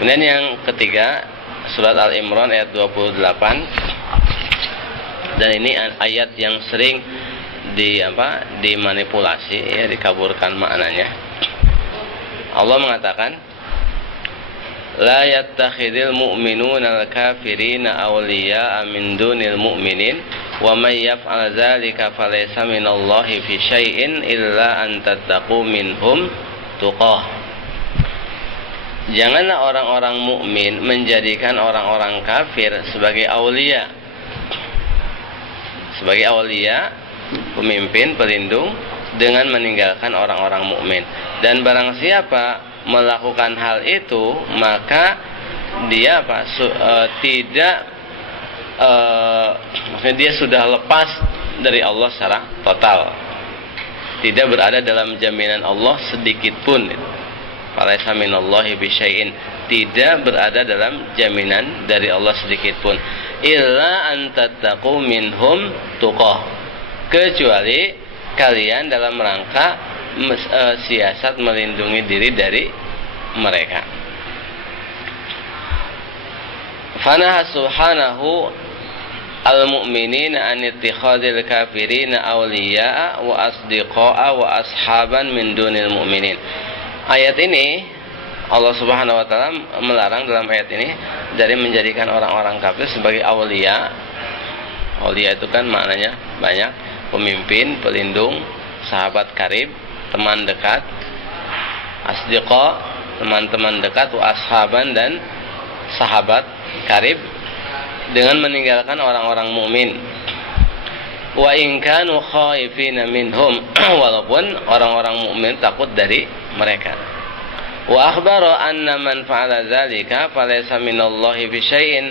Kemudian yang ketiga, surat Al-Imran ayat 28. Dan ini ayat yang sering dimanipulasi, ya, dikaburkan maknanya. Allah mengatakan, la yattakhidul mu'minuna al-kafirina awliya'a min dunil mu'minin wa may yaf'al dzalika falaysa minallahi fi syai'in illa an tattaqu minhum tuqah. Janganlah orang-orang mukmin menjadikan orang-orang kafir sebagai aulia, pemimpin, pelindung, dengan meninggalkan orang-orang mukmin. Dan barang siapa melakukan hal itu, maka dia maksudnya dia sudah lepas dari Allah secara total, tidak berada dalam jaminan Allah sedikit pun. Falaisa minallahi bisyai'in, tidak berada dalam jaminan dari Allah sedikit pun. Illa an tattaqu minhum tuqah, kecuali kalian dalam rangka siasat melindungi diri dari mereka. Fanaha subhanahu al-mu'minina an ittikhadil kafirina awliya'a wa asdiqa'a wa ashaban min dunil mu'minin. Ayat ini Allah Subhanahu wa taala melarang dalam ayat ini dari menjadikan orang-orang kafir sebagai aulia. Aulia itu kan maknanya banyak, pemimpin, pelindung, sahabat karib, teman dekat, asdiqa, teman-teman dekat, wa ashaban, dan sahabat karib, dengan meninggalkan orang-orang mukmin. Wa in kanu khaifina minhum, walaupun orang-orang mukmin takut dari mereka. Wa akhbara anna man fa'ala dzalika falaysa minallahi fi syai'in,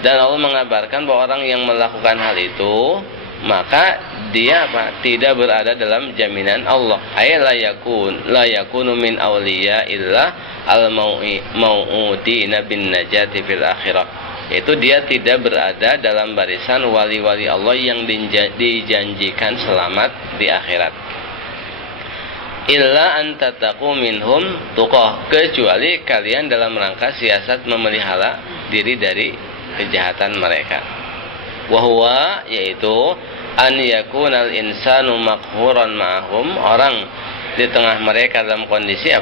dan Allah mengabarkan bahwa orang yang melakukan hal itu maka dia tidak berada dalam jaminan Allah. Ay la yakunu min awliya illa al-mau'udina bin najati fil akhirah, yaitu dia tidak berada dalam barisan wali-wali Allah yang dijanjikan selamat di akhirat. Illa an tattaqu minhum tuqah, kecuali kalian dalam rangka siasat memelihara diri dari kejahatan mereka. Wahwa, yaitu an yakunal insanu makhuran ma'ahum, orang di tengah mereka dalam kondisi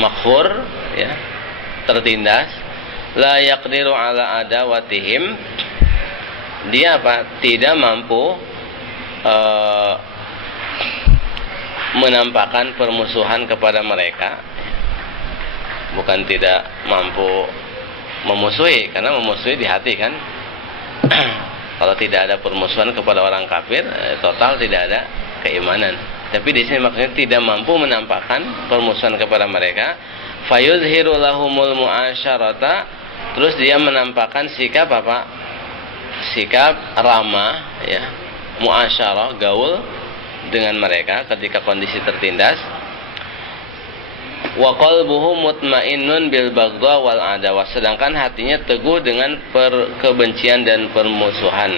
makhur, ya, tertindas. La yaqdiru ala adawatihim, dia tidak mampu menampakkan permusuhan kepada mereka. Bukan tidak mampu memusuhi, karena memusuhi di hati kan. Kalau tidak ada permusuhan kepada orang kafir, total tidak ada keimanan. Tapi di sini maksudnya tidak mampu menampakkan permusuhan kepada mereka. Fayuzhiru lahumul mu'asyarata, terus dia menampakkan sikap sikap ramah, ya, muasyarah, gaul dengan mereka ketika kondisi tertindas. Wa qalbuhu mutmainnun bil baghdha wal adawah, sedangkan hatinya teguh dengan kebencian dan permusuhan.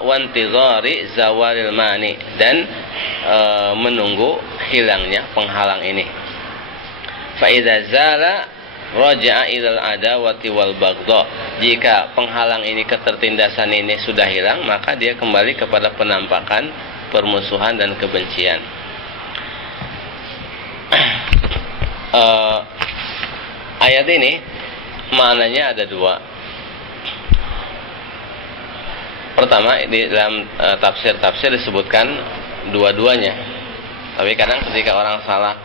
Wantizari zawalil mani, dan menunggu hilangnya penghalang ini. Fa idza zala raja'a ilal adawati wal baghdha, jika penghalang ini, ketertindasan ini sudah hilang, maka dia kembali kepada penampakan permusuhan dan kebencian. Ayat ini maknanya ada dua. Pertama, di dalam tafsir disebutkan dua-duanya. Tapi kadang ketika orang salah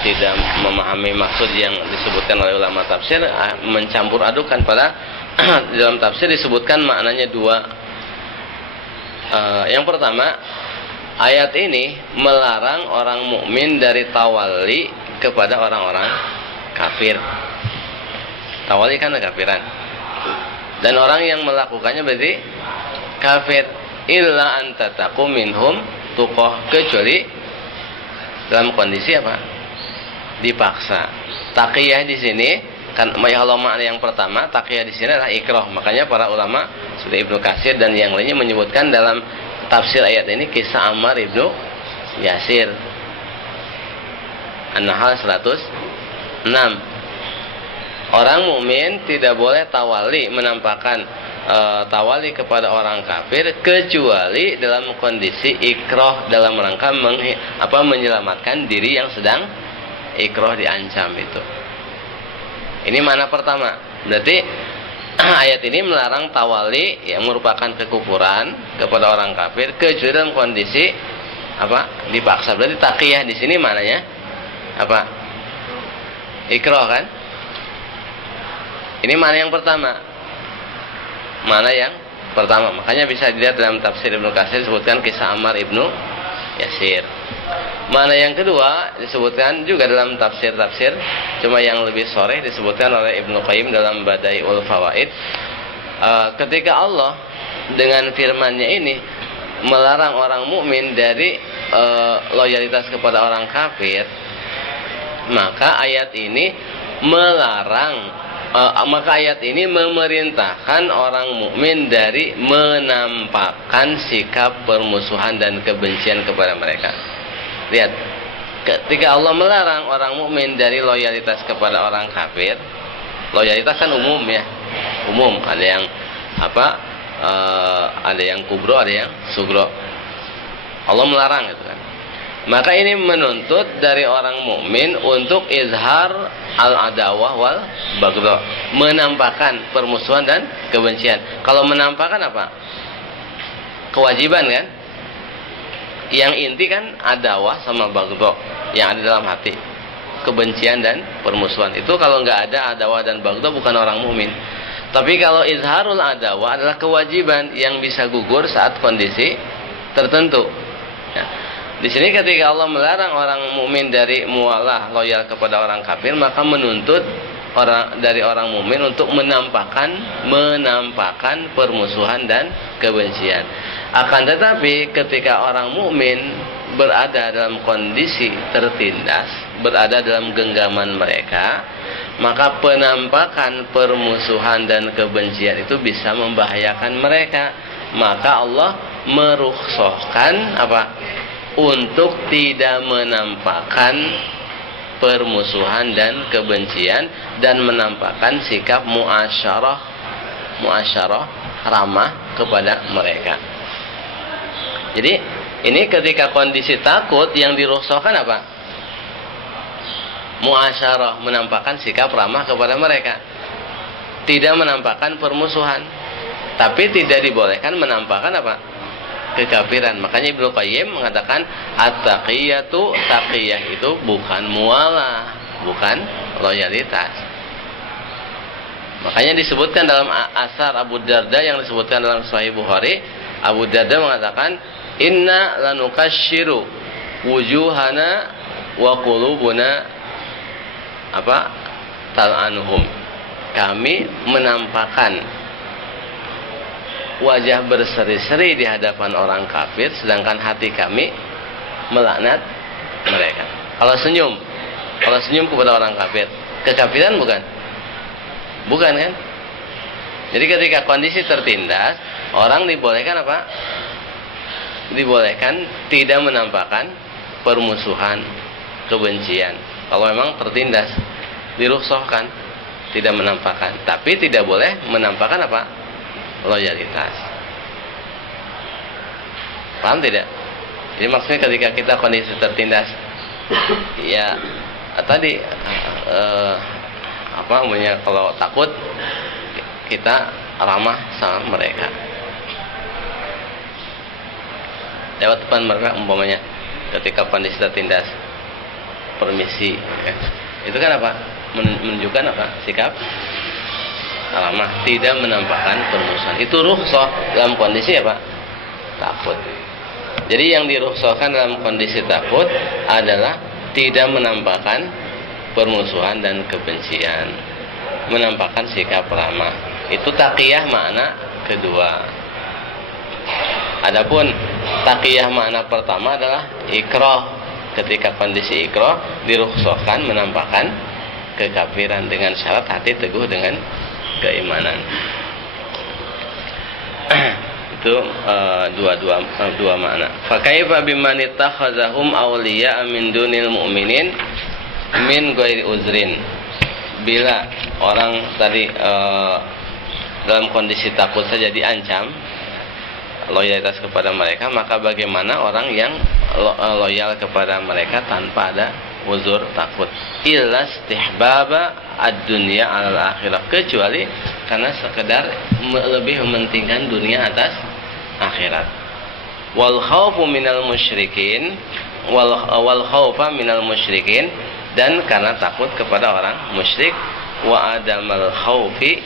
tidak memahami maksud yang disebutkan oleh ulama tafsir, mencampur adukan. Pada di dalam tafsir disebutkan maknanya dua. Yang pertama, ayat ini melarang orang mukmin dari tawali kepada orang-orang kafir. Tawali kan kekafiran, dan orang yang melakukannya berarti kafir. Illa an tattaqu minhum tuqah, kecuali dalam kondisi dipaksa. Taqiyah di sini kan Allah makna yang pertama, taqiyah di sini adalah ikrah. Makanya para ulama seperti Ibnu Katsir dan yang lainnya menyebutkan dalam tafsir ayat ini kisah Ammar ibnu Yasir. An-Nahl 106. Orang mukmin tidak boleh tawali, menampakkan tawali kepada orang kafir kecuali dalam kondisi ikrah, dalam rangka menyelamatkan diri yang sedang ikrah diancam itu. Ini makna pertama. Berarti ayat ini melarang tawali yang merupakan kekufuran kepada orang kafir kecuali dalam kondisi dipaksa. Berarti taqiyah di sini maknanya apa? Ikrah kan? Ini mana yang pertama? Mana yang pertama? Makanya bisa dilihat dalam tafsir Ibnu Katsir disebutkan kisah Ammar ibnu Yasir. Mana yang kedua disebutkan juga dalam tafsir-tafsir, cuma yang lebih sore disebutkan oleh Ibnu Qayyim dalam Bada'iul Fawaid. Ketika Allah dengan firman-Nya ini melarang orang mukmin dari loyalitas kepada orang kafir, maka ayat ini memerintahkan orang mukmin dari menampakkan sikap permusuhan dan kebencian kepada mereka. Lihat, ketika Allah melarang orang mukmin dari loyalitas kepada orang kafir, loyalitas kan umum ya, umum. Ada yang ada yang kubro, ada yang sugro. Allah melarang itu kan. Maka ini menuntut dari orang mukmin untuk izhar al-adawah wal baghdha, menampakkan permusuhan dan kebencian. Kalau menampakkan apa? Kewajiban kan? Yang inti kan adawah sama baghdha yang ada dalam hati. Kebencian dan permusuhan. Itu kalau nggak ada adawah dan baghdha bukan orang mukmin. Tapi kalau izharul adawah adalah kewajiban yang bisa gugur saat kondisi tertentu. Ya. Di sini ketika Allah melarang orang mukmin dari mualah loyal kepada orang kafir, maka menuntut dari orang mukmin untuk menampakkan permusuhan dan kebencian. Akan tetapi ketika orang mukmin berada dalam kondisi tertindas, berada dalam genggaman mereka, maka penampakan permusuhan dan kebencian itu bisa membahayakan mereka. Maka Allah merukhsahkan untuk tidak menampakkan permusuhan dan kebencian dan menampakkan sikap muasyarah ramah kepada mereka. Jadi ini ketika kondisi takut yang dirukhsahkan apa? Muasyarah, menampakkan sikap ramah kepada mereka. Tidak menampakkan permusuhan. Tapi tidak dibolehkan menampakkan apa? Kekafiran. Makanya Ibnu Qayyim mengatakan taqiyah itu bukan mualah, bukan loyalitas. Makanya disebutkan dalam asar Abu Darda yang disebutkan dalam Sahih Bukhari, Abu Darda mengatakan, "Inna lanukashiru wujuhana wa qulubuna tal'anuhum." Kami menampakkan wajah berseri-seri di hadapan orang kafir, sedangkan hati kami melaknat mereka. Kalau senyum kepada orang kafir, kekafiran bukan? Bukan kan? Jadi ketika kondisi tertindas, orang dibolehkan apa? Dibolehkan tidak menampakkan permusuhan, kebencian. Kalau memang tertindas, dirukhsahkan tidak menampakkan, tapi tidak boleh menampakkan apa? Loyalitas. Paham tidak? Jadi maksudnya ketika kita kondisi tertindas, ya tadi kalau takut kita ramah sama mereka. Lewat depan mereka umpamanya ketika kondisi tertindas, permisi ya. Itu kan apa? Menunjukkan apa? Sikap ramah, tidak menampakkan permusuhan. Itu rukhsah dalam kondisi apa? Takut. Jadi yang dirukhsahkan dalam kondisi takut adalah tidak menampakkan permusuhan dan kebencian, menampakkan sikap ramah. Itu taqiyah makna kedua. Adapun taqiyah makna pertama adalah ikrah. Ketika kondisi ikrah dirukhsahkan menampakkan kekafiran dengan syarat hati teguh dengan keimanan. Itu dua makna. Fa kaifa biman ittakhazahum awliya min dunil mu'minin min ghairi uzrin. Bila orang tadi dalam kondisi takut saja diancam loyalitas kepada mereka, maka bagaimana orang yang loyal kepada mereka tanpa ada uzur takut? Illa istihbaba ad-dunya 'alal akhirah, kecuali karena sekedar lebih mementingkan dunia atas akhirat. Wal khaufu minal musyrikin wal khaufa minal musyrikin, dan karena takut kepada orang musyrik. Wa adamal khaufi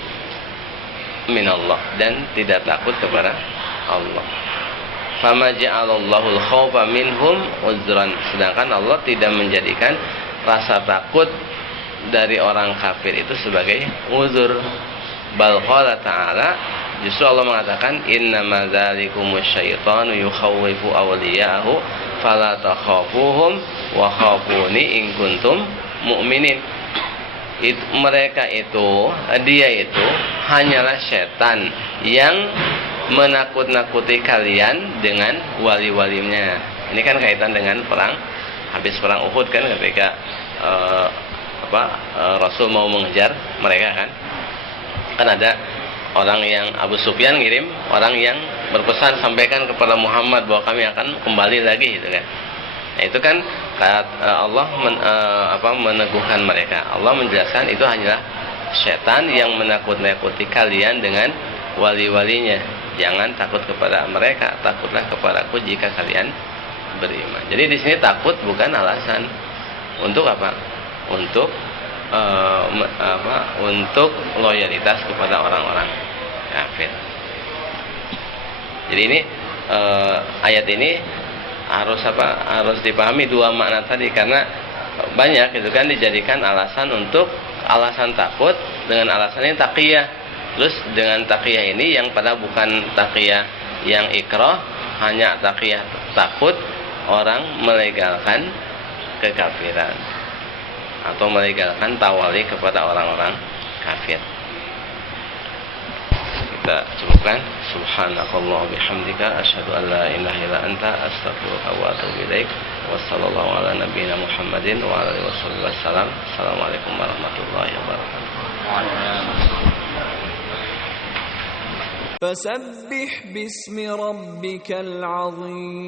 minallah, dan tidak takut kepada Allah. Fama ja'alallahu al-khaufa minhum uzran, sedangkan Allah tidak menjadikan rasa takut dari orang kafir itu sebagai uzur. Bal qala ta'ala, justru Allah mengatakan innama dzalikumus syaitanu yukhawwifu awliya'ahu fala takhafuhum wa khafuni in kuntum mu'minin. Dia itu hanyalah setan yang menakut-nakuti kalian dengan wali-walinya. Ini kan kaitan dengan perang, habis perang Uhud kan, ketika Rasul mau mengejar mereka kan ada orang yang Abu Sufyan ngirim orang yang berpesan, sampaikan kepada Muhammad bahwa kami akan kembali lagi gitu kan. Nah, itu kan Allah meneguhkan mereka. Allah menjelaskan itu hanyalah setan yang menakut-nakuti kalian dengan wali-walinya. Jangan takut kepada mereka, takutlah kepadaku jika kalian beriman. Jadi di sini takut bukan alasan untuk apa? Untuk untuk loyalitas kepada orang-orang kafir. Jadi ini ayat ini harus dipahami dua makna tadi, karena banyak itu kan dijadikan alasan untuk alasan takut dengan alasannya taqiyah. Terus dengan taqiyah ini yang pada bukan taqiyah yang ikrah, hanya taqiyah takut orang melegalkan kekafiran atau melegalkan tawali kepada orang-orang kafir. Kita cukupkan. Subhanakallah bihamdika asyhadu an la ilaha illa anta astaghfiruka wa atubu ilaik. Wassallallahu ala nabiyyina Muhammadin wa ala alihi wasallam. Assalamualaikum warahmatullahi wabarakatuh. Fasabbih bismi rabbikal azim.